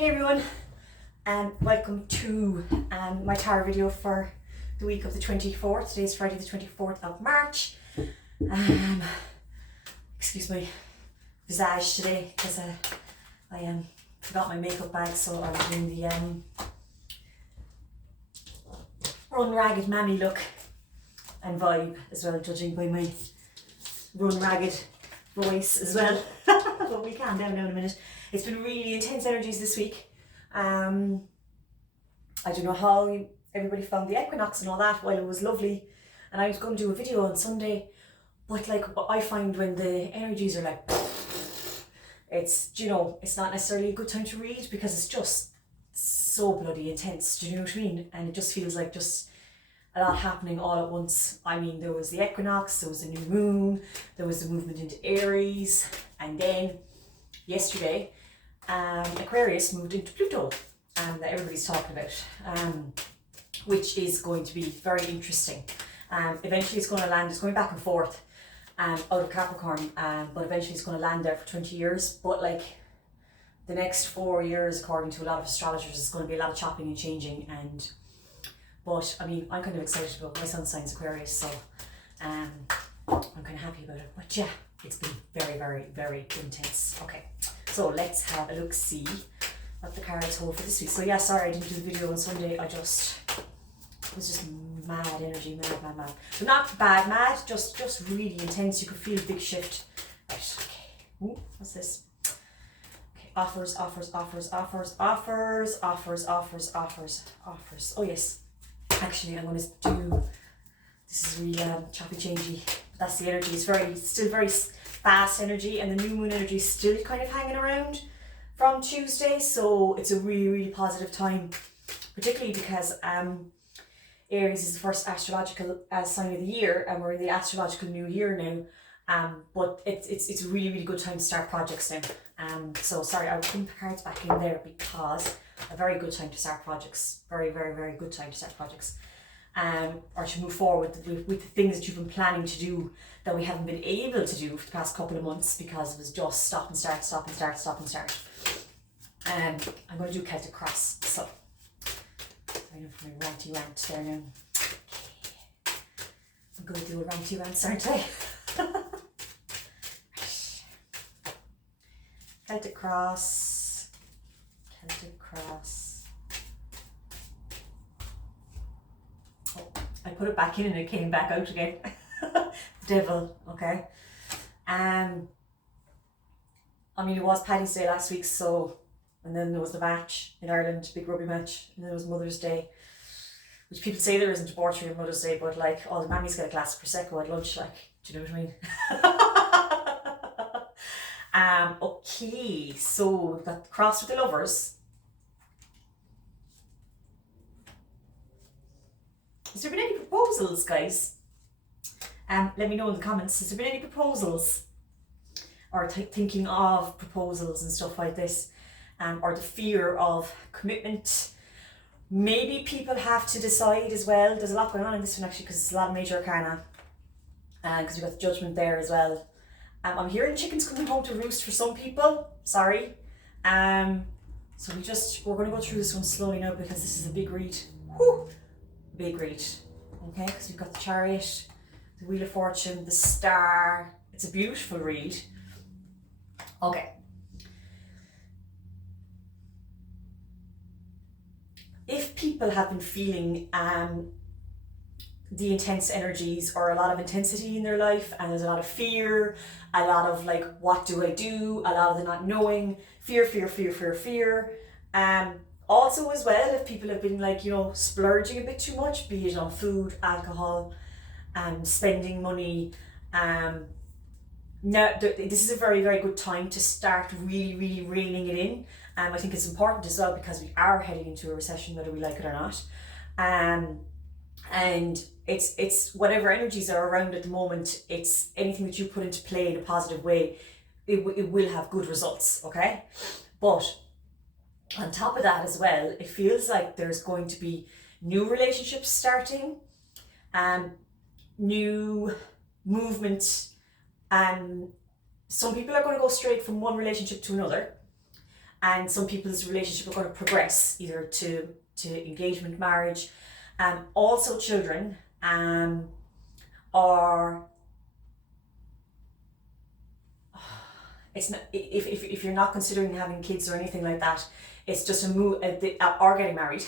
Hey everyone, and welcome to my tarot video for the week of the 24th. Today is Friday the 24th of March. Excuse my visage today because I forgot my makeup bag, so I'm doing the run ragged mammy look and vibe as well, judging by my run ragged voice as well. But we calm down now in a minute. It's been really intense energies this week. I don't know how everybody found the equinox and all that. While it was lovely, and I was going to do a video on Sunday, but like I find when the energies are like, it's, you know, it's not necessarily a good time to read because it's just so bloody intense. Do you know what I mean? And it just feels like just a lot happening all at once. I mean, there was the equinox, there was the new moon, there was the movement into Aries, and then yesterday Aquarius moved into Pluto, that everybody's talking about, which is going to be very interesting. Eventually it's going to land, it's going back and forth out of Capricorn, but eventually it's going to land there for 20 years. But like the next 4 years, according to a lot of astrologers, is going to be a lot of chopping and changing. But I mean, I'm kind of excited about my sun sign's Aquarius, so I'm kind of happy about it. But yeah, it's been very, very, very intense. Okay, so let's have a look, see what the cards hold for this week. So yeah, sorry I didn't do the video on Sunday. It was just mad energy, mad. So not bad mad, just really intense. You could feel a big shift. Right, okay. Ooh, what's this? Okay, offers. Oh yes. Actually, I'm going to do, this is really choppy changey, but that's the energy. It's still very fast energy, and the new moon energy is still kind of hanging around from Tuesday, so it's a really, really positive time, particularly because Aries is the first astrological sign of the year, and we're in the astrological new year now, but it's a really, really good time to start projects now. So sorry, I'll put the cards back in there because a very good time to start projects. Very, very, very good time to start projects. Or to move forward with the things that you've been planning to do that we haven't been able to do for the past couple of months because it was just stop and start. I'm going to do Celtic Cross. So, I know for my ranty rant there now. Okay. I'm going to do a ranty rant, aren't I? Celtic Cross. Oh, I put it back in and it came back out again. Devil, okay. I mean, it was Paddy's Day last week, so, and then there was the match in Ireland, big rugby match, and then there was Mother's Day, which people say there isn't debauchery on Mother's Day, but like all the mammies get a glass of Prosecco at lunch, like, do you know what I mean? Okay, so we've got the cross with the lovers. Has there been any proposals, guys? Let me know in the comments. Has there been any proposals? Or thinking of proposals and stuff like this? Or the fear of commitment? Maybe people have to decide as well. There's a lot going on in this one actually because it's a lot of major arcana. Because we've got the judgment there as well. I'm hearing chickens coming home to roost for some people. Sorry. So we're going to go through this one slowly now because this is a big read. Whew. Big read. Okay, because we've got the Chariot, the Wheel of Fortune, the Star. It's a beautiful read. Okay. If people have been feeling the intense energies or a lot of intensity in their life, and there's a lot of fear, a lot of like, what do I do? A lot of the not knowing, fear. Also as well, if people have been like, you know, splurging a bit too much, be it on food, alcohol, spending money, now this is a very, very good time to start really, really reining it in. I think it's important as well because we are heading into a recession, whether we like it or not. And it's whatever energies are around at the moment, it's anything that you put into play in a positive way, it will have good results, okay? But on top of that as well, it feels like there's going to be new relationships starting, new movement, some people are going to go straight from one relationship to another, and some people's relationship are going to progress either to engagement, marriage. Also children are, it's not, if you're not considering having kids or anything like that, it's just a move, or getting married.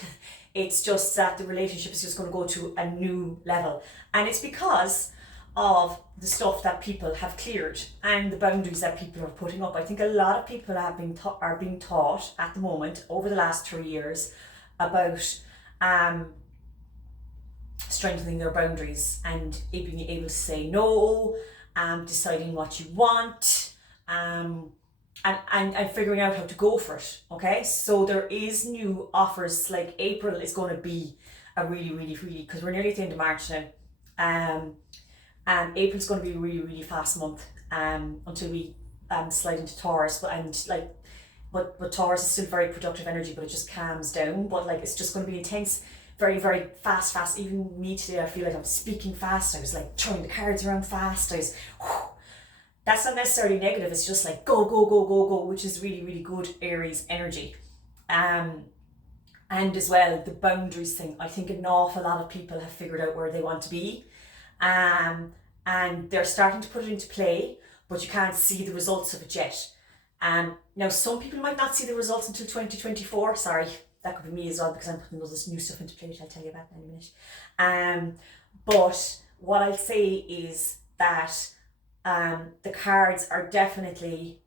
It's just that the relationship is just going to go to a new level, and it's because of the stuff that people have cleared and the boundaries that people are putting up. I think a lot of people have been are being taught at the moment over the last 3 years about strengthening their boundaries and being able to say no, deciding what you want, and figuring out how to go for it. Okay, so there is new offers. Like April is going to be a really, because we're nearly at the end of March now. April's going to be a really fast month until we slide into Taurus, but Taurus is still very productive energy, but it just calms down. But like it's just going to be intense, very fast. Even me today, I feel like I'm speaking fast. I was like throwing the cards around fast. That's not necessarily negative. It's just like go, which is really good Aries energy. And as well, the boundaries thing. I think an awful lot of people have figured out where they want to be. And they're starting to put it into play, but you can't see the results of it yet. Now some people might not see the results until 2024. Sorry, that could be me as well, because I'm putting all this new stuff into play, which I'll tell you about in a minute. But what I'll say is that the cards are definitely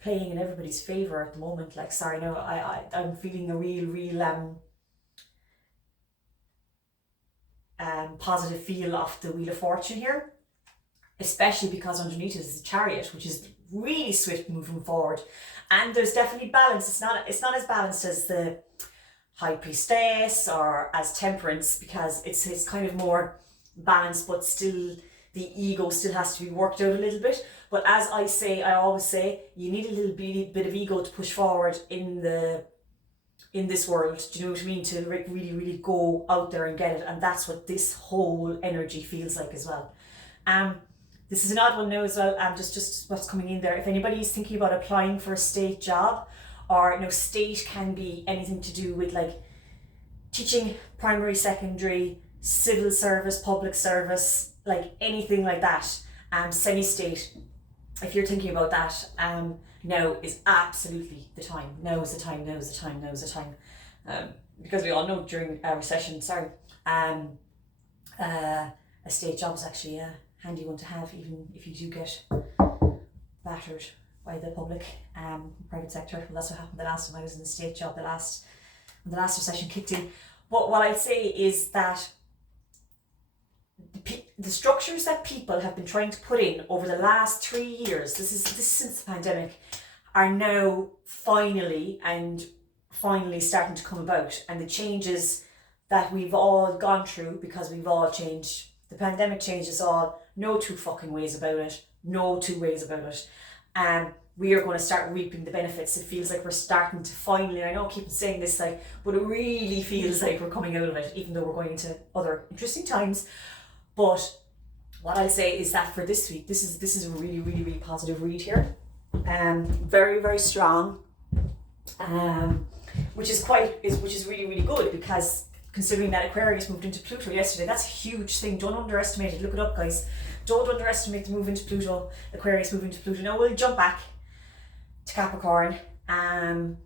playing in everybody's favor at the moment. Like, sorry, no, I'm feeling a real positive feel of the Wheel of Fortune here, especially because underneath it is the Chariot, which is really swift moving forward, and there's definitely balance. It's not as balanced as the High Priestess or as Temperance, because it's kind of more balanced, but still the ego still has to be worked out a little bit. But as I always say, you need a little bit of ego to push forward in this world. Do you know what I mean? To really go out there and get it. And that's what this whole energy feels like as well. This is an odd one now as well. Just what's coming in there. If anybody's thinking about applying for a state job, or state can be anything to do with like teaching, primary, secondary, civil service, public service, like anything like that, semi-state. If you're thinking about that, now is absolutely the time. Now is the time. Because we all know during a recession, a state job is actually a handy one to have, even if you do get battered by the public private sector. Well, that's what happened the last time I was in the state job, when the last recession kicked in. But what I'd say is that the structures that people have been trying to put in over the last 3 years, this is since the pandemic, are now finally starting to come about. And the changes that we've all gone through, because we've all changed, the pandemic changed us all, no two fucking ways about it, and we are going to start reaping the benefits. It feels like we're starting to finally, I know I keep saying this, but it really feels like we're coming out of it, even though we're going into other interesting times. But what I'll say is that for this week, this is a really positive read here. Very strong. Which is really good, because considering that Aquarius moved into Pluto yesterday, that's a huge thing. Don't underestimate it. Look it up, guys. Don't underestimate the move into Pluto. Aquarius moving into Pluto. Now we'll jump back to Capricorn. And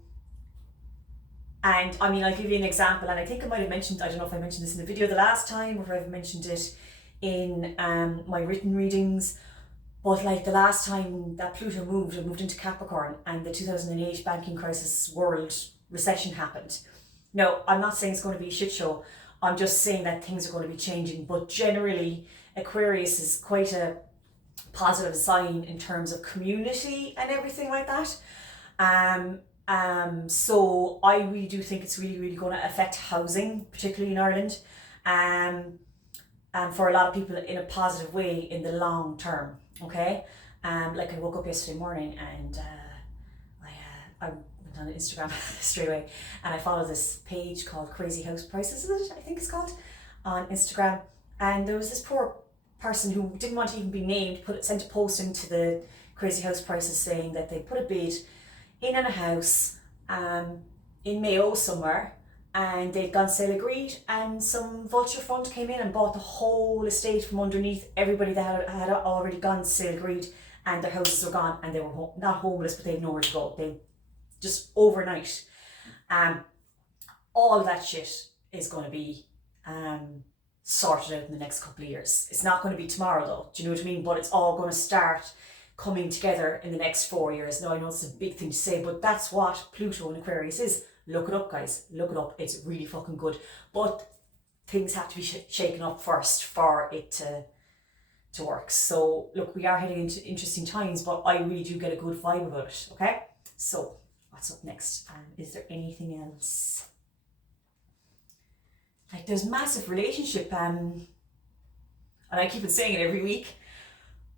I mean, I'll give you an example, and I think I might have mentioned, I don't know if I mentioned this in the video the last time, or if I've mentioned it in my written readings, but like the last time that Pluto moved, it moved into Capricorn, and the 2008 banking crisis world recession happened. Now, I'm not saying it's going to be a shit show, I'm just saying that things are going to be changing, but generally Aquarius is quite a positive sign in terms of community and everything like that. So I really do think it's really going to affect housing, particularly in Ireland, and for a lot of people in a positive way in the long term. Okay, like I woke up yesterday morning and I went on Instagram straight away, and I followed this page called Crazy House Prices, I think it's called, on Instagram, and there was this poor person who didn't want to even be named, sent a post into the Crazy House Prices saying that they put a bid in a house in Mayo somewhere, and they'd gone sale agreed, and some vulture fund came in and bought the whole estate from underneath everybody that had already gone sale agreed, and their houses were gone, and they were not homeless, but they had nowhere to go. They just overnight. All of that shit is going to be sorted out in the next couple of years. It's not going to be tomorrow though, do you know what I mean? But it's all going to start coming together in the next 4 years. Now I know it's a big thing to say, but that's what Pluto in Aquarius is. Look it up, guys. Look it up. It's really fucking good. But things have to be shaken up first for it to work. So look, we are heading into interesting times, but I really do get a good vibe about it. Okay. So what's up next? Is there anything else? Like there's massive relationship, and I keep on saying it every week,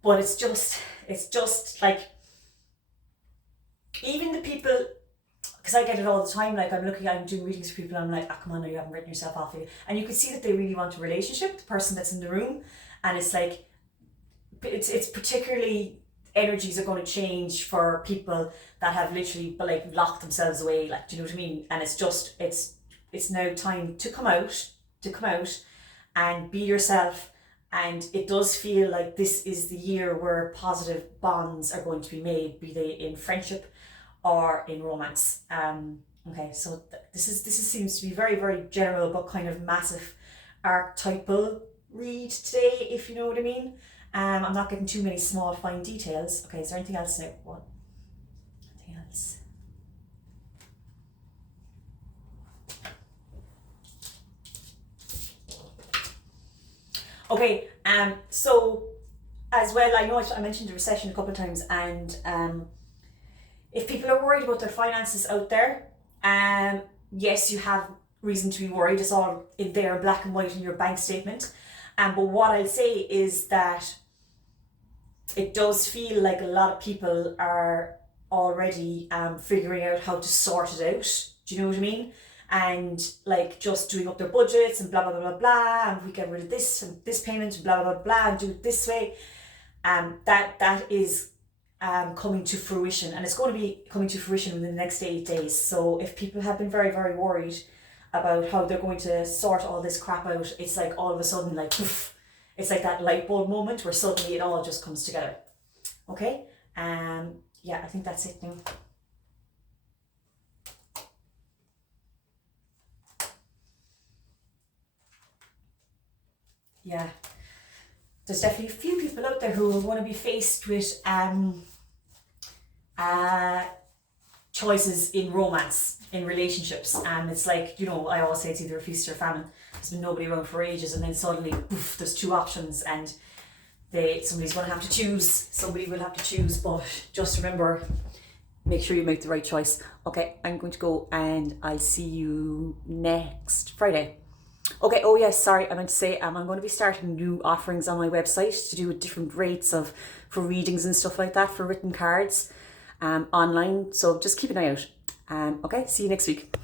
but it's just like, even the people, because I get it all the time, like I'm doing readings for people and I'm like, oh come on, now you haven't written yourself off yet. And you can see that they really want a relationship, the person that's in the room, and it's like, it's particularly, energies are going to change for people that have literally like locked themselves away, like, do you know what I mean? And it's now time to come out and be yourself. And it does feel like this is the year where positive bonds are going to be made, be they in friendship or in romance. Okay, so this seems to be very, very general, but kind of massive archetypal read today, if you know what I mean. I'm not getting too many small, fine details. Okay, is there anything else now? What? Anything else? Okay, so as well, I know I mentioned the recession a couple of times, and if people are worried about their finances out there, yes, you have reason to be worried. It's all in there, black and white in your bank statement. But what I'll say is that it does feel like a lot of people are already figuring out how to sort it out. Do you know what I mean? And like just doing up their budgets and blah blah blah blah blah, and we get rid of this and this payment and blah blah blah blah, and do it this way. That is coming to fruition, and it's going to be coming to fruition within the next 8 days. So if people have been very, very worried about how they're going to sort all this crap out, it's like all of a sudden, like poof, it's like that light bulb moment where suddenly it all just comes together. Okay, yeah, I think that's it now. Yeah, there's definitely a few people out there who will want to be faced with choices in romance, in relationships, and it's like, you know, I always say it's either a feast or a famine. There's been nobody around for ages, and then suddenly poof, there's two options, and somebody's going to have to choose. Somebody will have to choose, but just remember, make sure you make the right choice. Okay, I'm going to go, and I'll see you next Friday. Okay, oh yes, sorry, I meant to say I'm going to be starting new offerings on my website to do with different rates for readings and stuff like that, for written cards online, so just keep an eye out. Okay, see you next week.